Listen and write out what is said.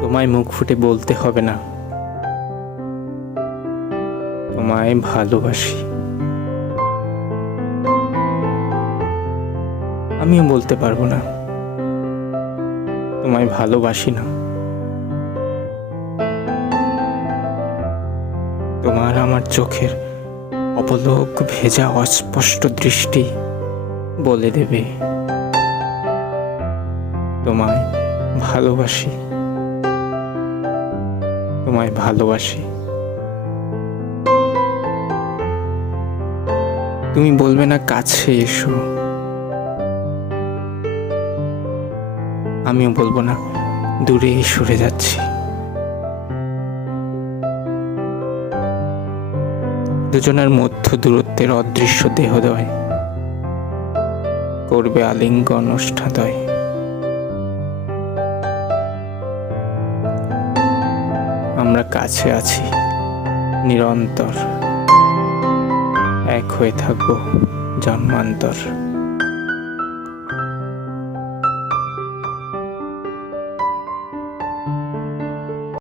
তোমায় মুখ ফুটে বলতে হবে না তোমায় ভালোবাসি। আমিও বলতে পারবো না তোমায় ভালোবাসি না। তোমার আমার চোখের অপলক ভেজা অস্পষ্ট দৃষ্টি বলে দেবে তোমায় ভালোবাসি, তোমায় ভালোবাসি। তুমি বলবে না কাছে এসো, আমিও বলবো না দূরে সরে যাচ্ছি। দুজনের মধ্য দূরত্বের অদৃশ্য দেহদ্বয় করবে আলিঙ্গন ওষ্ঠাদ্বয়। আমরা কাছে আছি নিরন্তর, এক হয়ে থাকবো জন্মান্তর।